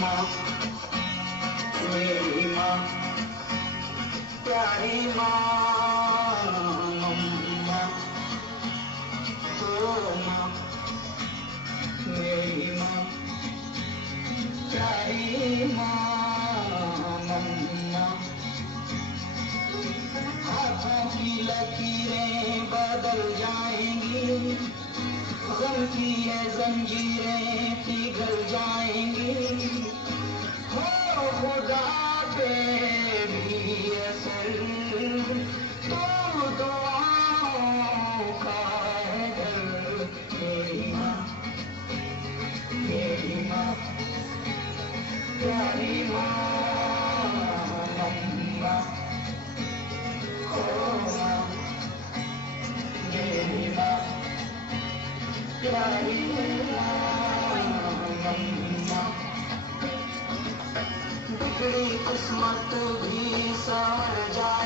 माँ, मेरी माँ, प्यारी माँ, मम्मा, ओ माँ, मेरी माँ, प्यारी माँ, मम्मा। हाथों की लकीरें बदल जाएंगी, गम की ये जंजीरें पिघल जाएंगी। हो खुदा पे भी असर, तो दुआओं का है घर। मेरी माँ, मेरी माँ, प्यारी माँ, मम्मा, ओ माँ, मेरी माँ, प्यारी माँ, मम्मा। बिगड़ी किस्मत भी संवर जाए।